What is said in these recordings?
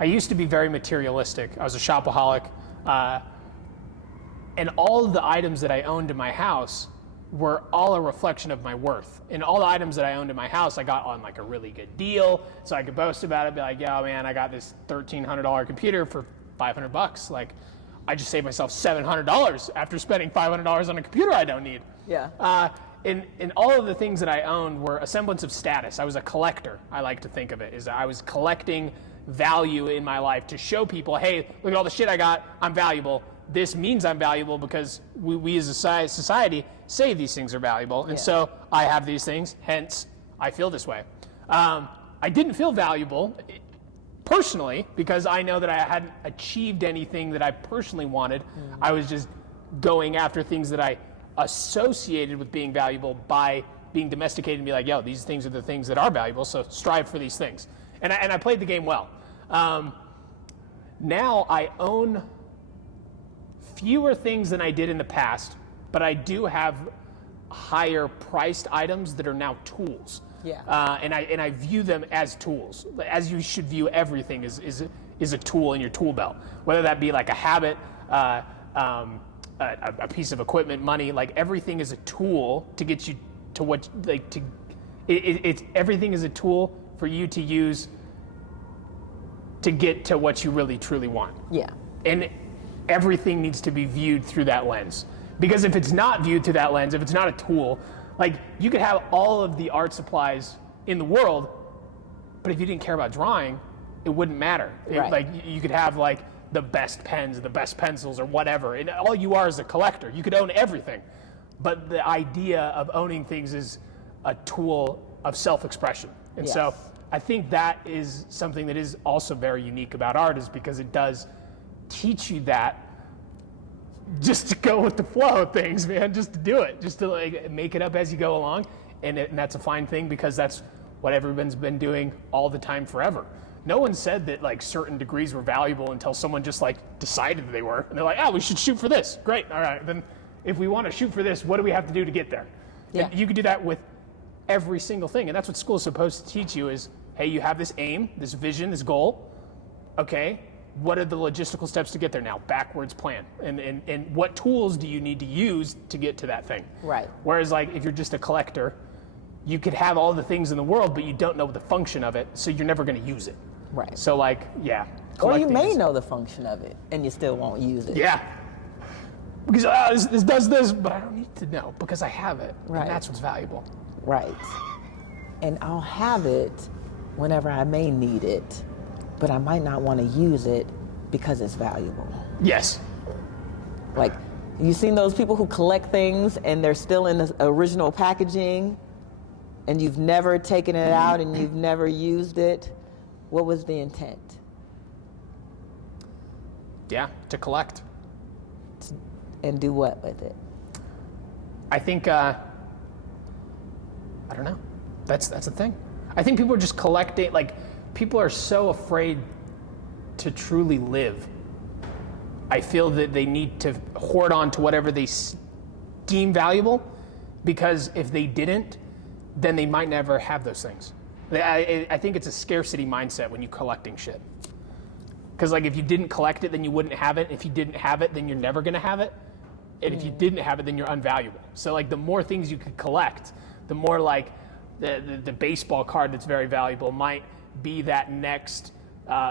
I used to be very materialistic. I was a shopaholic. And all of the items that I owned in my house were all a reflection of my worth. And all the items that I owned in my house, I got on like a really good deal. So I could boast about it, be like, yeah, man, I got this $1,300 computer for $500. Like, I just saved myself $700 after spending $500 on a computer I don't need. Yeah. And all of the things that I owned were a semblance of status. I was a collector, I like to think of it, is I was collecting value in my life to show people, hey, look at all the shit I got, I'm valuable. This means I'm valuable because we as a society say these things are valuable. And so I have these things, hence I feel this way. I didn't feel valuable personally because I know that I hadn't achieved anything that I personally wanted. I was just going after things that I associated with being valuable by being domesticated and be like, yo, these things are the things that are valuable, so strive for these things. And I played the game well. Now I own fewer things than I did in the past, but I do have higher priced items that are now tools. Yeah. And I view them as tools, as you should view everything is a tool in your tool belt, whether that be like a habit, a piece of equipment, money. Like everything is a tool to get you to what it's everything is a tool for you to use to get to what you really truly want. Yeah. And everything needs to be viewed through that lens. Because if it's not viewed through that lens, if it's not a tool, like you could have all of the art supplies in the world, but if you didn't care about drawing, it wouldn't matter. Right. Like you could have like the best pens, the best pencils or whatever, and all you are is a collector. You could own everything. But the idea of owning things is a tool of self-expression. And so I think that is something that is also very unique about art, is because it does teach you that just to go with the flow of things, man, just to do it, just to like make it up as you go along. And that's a fine thing because that's what everyone's been doing all the time forever. No one said that like certain degrees were valuable until someone just like decided that they were. And they're like, oh, we should shoot for this. Great, all right. Then if we want to shoot for this, what do we have to do to get there? Yeah. And you can do that with every single thing. And that's what school is supposed to teach you is, hey, you have this aim, this vision, this goal. Okay, what are the logistical steps to get there now? Backwards plan. And what tools do you need to use to get to that thing? Right. Whereas like if you're just a collector, you could have all the things in the world, but you don't know the function of it, so you're never going to use it. Right. So like, yeah. Or you may know the function of it, and you still won't use it. Yeah. Because this does this, but I don't need to know because I have it. Right. And that's what's valuable. Right. And I'll have it whenever I may need it, but I might not want to use it because it's valuable. Yes. Like, you seen those people who collect things and they're still in the original packaging and you've never taken it out and you've never used it? What was the intent? Yeah, to collect. And do what with it? I think, I don't know. That's the thing. I think people are just collecting, like, people are so afraid to truly live. I feel that they need to hoard on to whatever they deem valuable, because if they didn't, then they might never have those things. I think it's a scarcity mindset when you're collecting shit. Because like if you didn't collect it, then you wouldn't have it. If you didn't have it, then you're never gonna have it. And if you didn't have it, then you're unvaluable. So like the more things you could collect, the more like the baseball card that's very valuable might be that next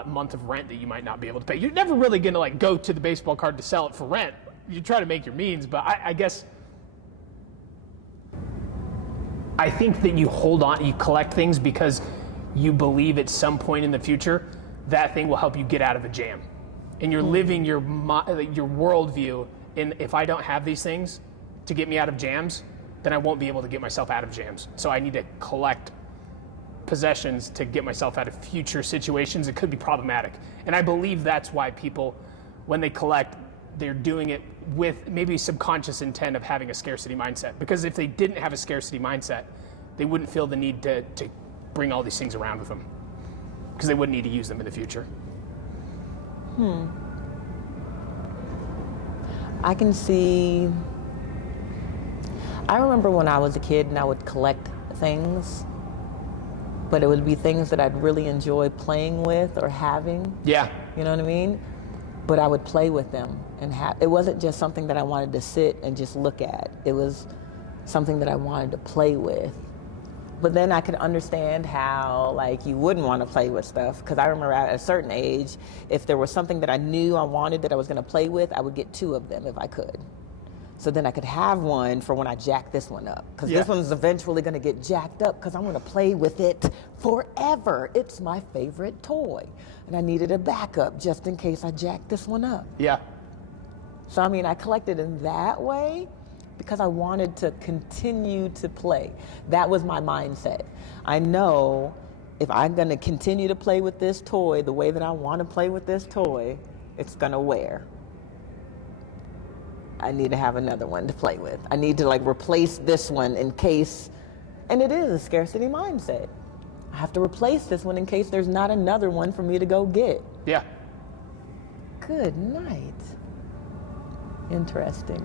month of rent that you might not be able to pay. You're never really gonna like go to the baseball card to sell it for rent. You try to make your means, but I guess I think that you hold on, you collect things because you believe at some point in the future that thing will help you get out of a jam. And you're living your worldview in, if I don't have these things to get me out of jams, then I won't be able to get myself out of jams. So I need to collect possessions to get myself out of future situations that could be problematic. And I believe that's why people, when they collect, they're doing it with maybe subconscious intent of having a scarcity mindset. Because if they didn't have a scarcity mindset, they wouldn't feel the need to bring all these things around with them. Because they wouldn't need to use them in the future. I can see, I remember when I was a kid and I would collect things, but it would be things that I'd really enjoy playing with or having. Yeah. You know what I mean? But I would play with them and it wasn't just something that I wanted to sit and just look at. It was something that I wanted to play with. But then I could understand how, like, you wouldn't want to play with stuff, because I remember at a certain age, if there was something that I knew I wanted that I was going to play with, I would get 2 of them if I could. So then I could have one for when I jack this one up, because this one's eventually going to get jacked up because I want to play with it forever. It's my favorite toy. And I needed a backup just in case I jacked this one up. Yeah. So, I mean, I collected in that way because I wanted to continue to play. That was my mindset. I know if I'm going to continue to play with this toy the way that I want to play with this toy, it's going to wear. I need to have another one to play with. I need to, like, replace this one in case, and it is a scarcity mindset. I have to replace this one in case there's not another one for me to go get. Yeah. Good night. Interesting.